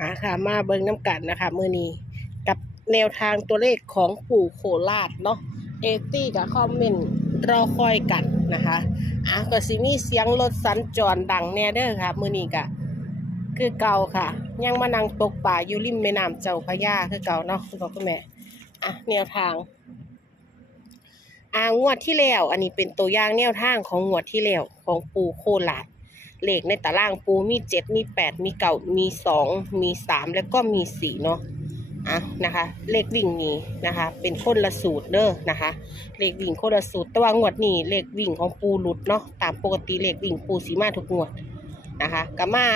อ่าค่ะมาเบิ่งน้ำกันนะคะมือนี้กับแนวทางตัวเลขของปู่โคราชเนาะเอตี้กับคอมเมนต์รอคอยกันนะคะอะก็สิมีเสียงรถสัญจรดังแน่เด้อค่ะมือนี้กะคือเก่าค่ะ ยังมานั่งตกป่าอยู่ริมแม่น้ำเจ้าพระยาคือเก่าเนาะคุณพ่อคุณแม่อะแนวทางอ่างวดที่แล้ว อันนี้เป็นตัวอย่างแนวทางของงวดที่แล้วของปู่โคราช เลขในตารางปูมีเจ็ดมีแปดมีเก่ามีสองมีสามแล้วก็มีสี่เนาะอะนะคะ เลขวิ่งนี้นะคะ เป็นคนละสูตรเด้อนะคะ เลขวิ่งคนละสูตรแต่ว่างวดนี้เลขวิ่งของปูหลุดเนาะตามปกติเลขวิ่งปูสีมาทุกงวดนะคะก็มา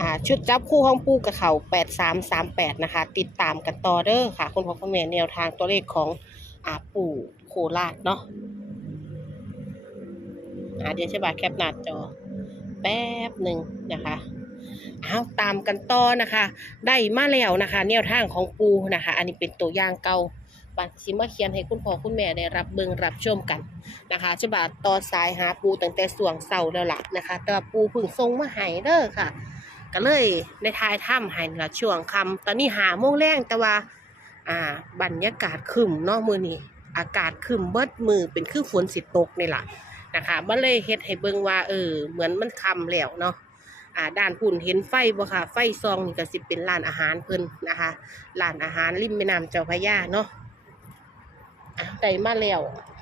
อ่าชุดจับคู่ของปูกับเขาแปดสามสามแปดนะคะ ติดตามกันต่อเด้อค่ะ คุณพ่อคุณแม่แนวทางตัวเลขของอ่าปูโคราชเนาะอ่าเดี๋ยวใช่ป่ะแคปหน้าจอ แป๊บหนึ่งนะคะเอาตามกันต่อนะคะ ได้มาแล้วนะคะ แนวทางของปูนะคะ อันนี้เป็นตัวอย่างเก่าบัตรสิมาเขียนให้คุณพ่อคุณแม่ได้รับเบิงรับชมกันนะคะฉบับต่อสายหาปูตั้งแต่ส่วงเสาแล้วล่ะนะคะ แต่ปูพึ่งทรงมาให้เด้อค่ะ ก็เลยในทายถ้ำให้ละช่วงคำตอนนี้หาโมงแรงแต่ว่าอ่าบรรยากาศครึมเนาะมือนี้อากาศครึมเบิดมือเป็นคือฝนสิตกนี่แหละ นะคะมันเลยเฮ็ดให้เบิ่งว่าเออ เหมือนมันค่ำแล้วเนาะอ่าด้านพุ่นเห็นไฟบ่ค่ะ ไฟซองนี่ก็สิเป็นร้านอาหารเพิ่นนะคะร้านอาหารริมแม่น้ำเจ้าพระยาเนาะอะได้มาแล้ว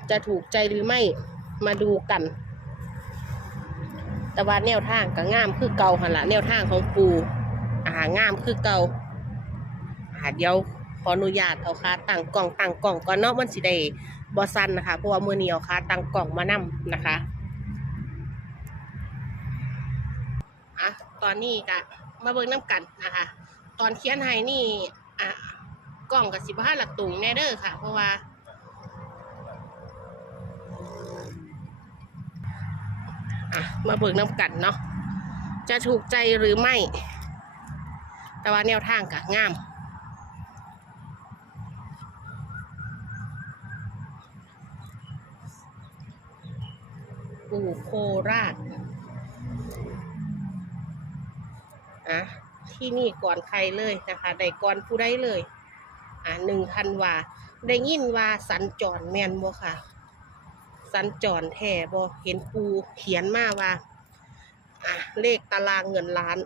จะถูกใจหรือไม่มาดูกัน แต่ว่าแนวทางก็งามคือเก่าหันละแนวทางของปูอ่างามคือเก่าอ่าเดี๋ยวขออนุญาตเอาค่าตั้งกล่องตั้งกล่องก่อนเนาะมันสิได้ บอสันนะคะเพราะว่ามือเหนียวค่ะตังกล่องมานํนะคะอะตอนนี้ก็มาเบิ่งน้ำกันนะคะ ตอนเขียนให้นี่อะกล่องกับสิบห้าหลักตุงแน่เด้อค่ะ เพราะว่าอะมาเบิ่งน้ำกันเนาะจะถูกใจหรือไม่ แต่ว่าแนวทางก็งาม ปู่โคราชอะที่นี่ก่อนใครเลยนะคะได้ก่อนผู้ใดเลย อะหนึ่งพันว่าได้ยินว่าสัญจรแมนบ่ค่ะ สัญจรแท่บ่เห็นปูเขียนมาว่า อะเลขตารางเงินล้าน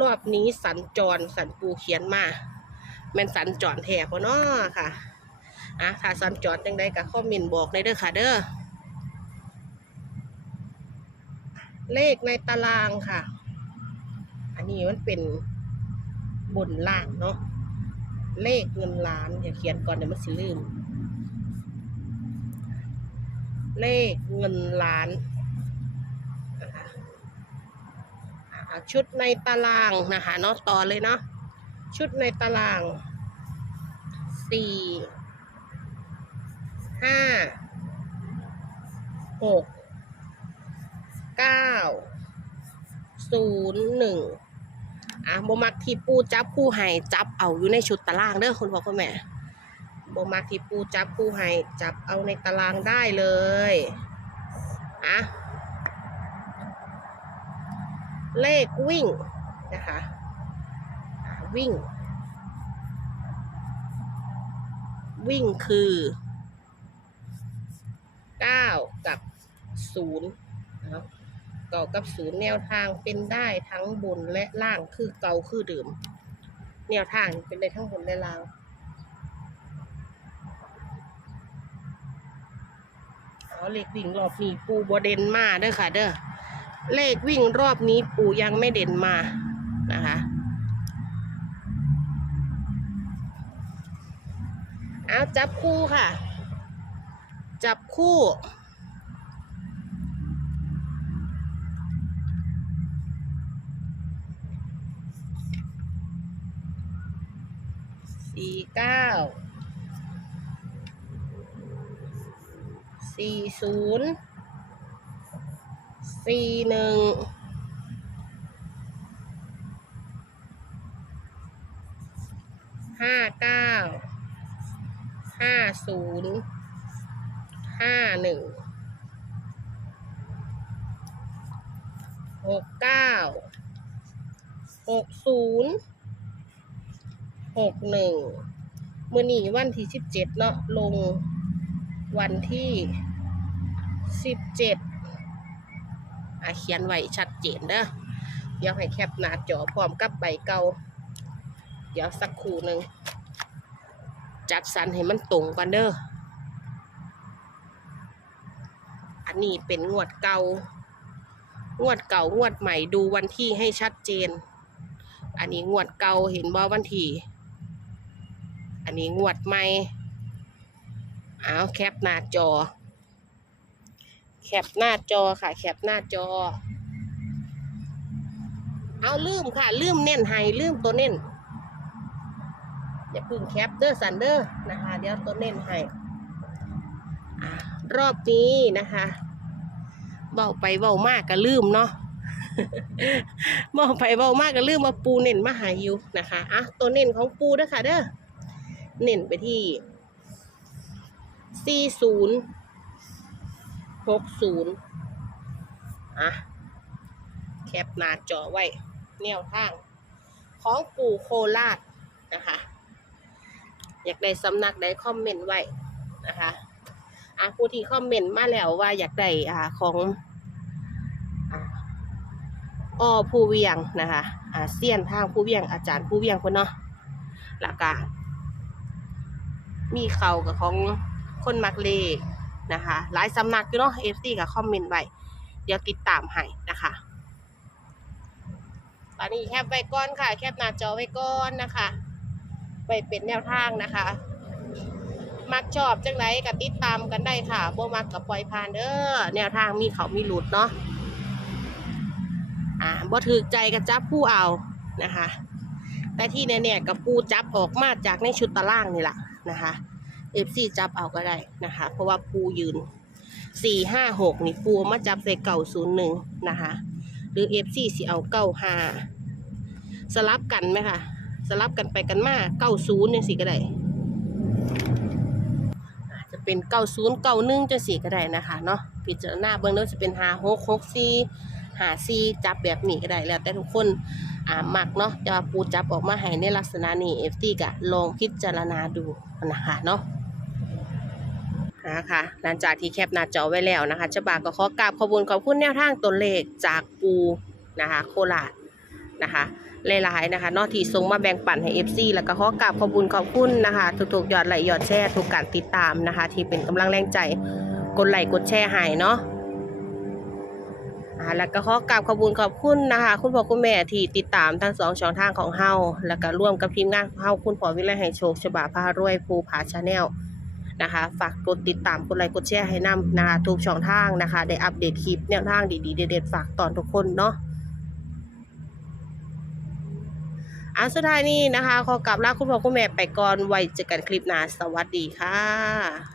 รอบนี้สัญจรสันปูเขียนมาแมนสัญจรแท่พอนาะค่ะอะถ้าสัญจรจังใดก็คอมเมนต์บอกได้เด้อค่ะเด้อ เลขในตารางค่ะ อันนี้มันเป็นบนล่างเนาะ เลขเงินล้านอย่าเขียนก่อนเดี๋ยวมันสิลืม เลขเงินล้านนะคะชุดในตารางนะคะเนาะต่อเลยเนาะชุดในตารางสี่ห้าหก เก้าศูนย์หนึ่งอะโบมักที่ปูจับคู่ให้จับเอาอยู่ในชุดตารางเด้อคุณพ่อคุณแม่โบมักที่ปูจับคู่ให้จับเอาในตารางได้เลยอะเลขวิ่งนะคะอะวิ่ง วิ่งคือเก้ากับศูนย์นะครับ เก่ากับศูนย์แนวทางเป็นได้ทั้งบนและล่างคือเก่าคือเดิมแนวทางเป็นได้ทั้งบนและล่างเอาเลขวิ่งรอบนี้ปูบเด่นมาเด้อค่ะ เด้อเลขวิ่งรอบนี้ปูยังไม่เด่นมานะคะเอาจับคู่ค่ะ จับคู่ สี่เก้าสี่ศูนย์สี่หนึ่งห้าเก้าห้าศูนย์ห้าหนึ่งหกเก้าหกศูนย์ หกหนึ่งมื่อนี้วันที่สิบเจ็ดเนาะลงวันที่สิบเจ็ดอะเขียนไว้ชัดเจนเด้อเดี๋ยวให้แคปหน้าจอพร้อมกับใบเก่าเดี๋ยวสักครู่หนึ่งจัดสรรให้มันตรงกันเด้ออันนี้เป็นงวดเก่างวดเก่างวดใหม่ดูวันที่ให้ชัดเจน อันนี้งวดเก่าเห็นบ่วันที่ อันนี้งวดใหม่เอาแคปหน้าจอ แคปหน้าจอค่ะ แคปหน้าจอ เอาลืมค่ะ ลืมเน้นให้ลืมตัวเน้นอย่าเพึ่งแคปเดอร์ซันเดอร์นะคะ เดี๋ยวตัวเน้นให้รอบนี้นะคะเบาไปเบามากก็ลืมเนาะเบาไปเบามากก็ลืมมาปูเน้นมาหาอยู่นะคะอะตัวเน้นของปูเด้อค่ะเด้อ เน้นไปที่ 40 60 อะ แคปหน้าจอไว้ แนวทาง ของปู่โคราชนะคะ อยากได้สำนักใดคอมเมนต์ไว้นะคะอะผู้ที่คอมเมนต์มาแล้วว่าอยากได้อ่าของอ้อผู้เวียงนะคะอ่าเซียนทางผู้เวียงอาจารย์ผู้เวียงคนเนาะแล้วก็ มีเขากับของคนมักเลขนะคะหลายสำนักอยู่เนาะเอฟซีกับคอมเมนต์ไว้ เดี๋ยวติดตามให้นะคะตอนนี้แคปไว้ก่อนค่ะ แคปหน้าจอไว้ก่อนนะคะไปเป็นแนวทางนะคะ มักชอบจังไรก็ติดตามกันได้ค่ะบ่มักกับปล่อยผ่านเด้อแนวทางมีเขามีหลุดเนาะอ่าบ่ถือใจกับจับผู้เอานะคะ แต่ที่แน่ๆกับปูจับออกมาจากในชุดตารางนี่แหละ นะคะเอฟซีจับเอาก็ได้นะคะ เพราะว่าปูยืนสี่ห้าหกนี่ปูมาจับใส่เก่าศูนย์หนึ่งนะคะ หรือเอฟซีสิเอาเก้าห้าสลับกันไหมคะสลับกันไปกันมาเก้าศูนย์เนี่ยสิก็ได้จจะเป็นเก้าศูนย์เก้าหนึ่งจะสี่ก็ได้นะคะเนาะพิจารณาเบื้องต้นจะเป็นหาหกหกสี่หาสี่จับแบบนี้ก็ได้แล้วแต่ทุกคน อ่ามักเนาะจะปูจับออกมาให้ในลักษณะนี้เอฟซีก็ลองพิจารณาดูนะคะเนาะนะคะหลังจากที่แคปหน้าจอไว้แล้วนะคะฉบาก็ขอกราบขอบคุณขอบคุณแนวทางตัวเลขจากปูนะคะโคราชนะคะหลายๆนะคะนอกที่ส่งมาแบ่งปันให้ FC แล้วก็ขอกราบขอบคุณขอบคุณนะคะทุกๆยอดไลค์ยอดแชร์ทุกการติดตามนะคะ ที่เป็นกำลังแรงใจกดไลค์กดแชร์ให้เนาะาแล้วก็ขอกราบขอบคุณขอบคุณนะคะ คุณพ่อคุณแม่ที่ติดตามทั้งสองช่องทางของเฮาแล้วก็ร่วมกับทีมงานของเฮาคุณพ่อวิไลให้โชคฉบาพารวยภูผาชาแนลนะคะ ฝากกดติดตามกดไลค์กดแชร์ให้นำนะคะทุกช่องทางนะคะ ได้อัปเดตคลิปแนวทางดีๆเด็ดๆฝากตอนทุกคนเนาะอันสุดท้ายนี้นะคะ ขอกลับลาคุณพ่อคุณแม่ไปก่อนไว้เจอกันคลิปหน้าสวัสดีค่ะ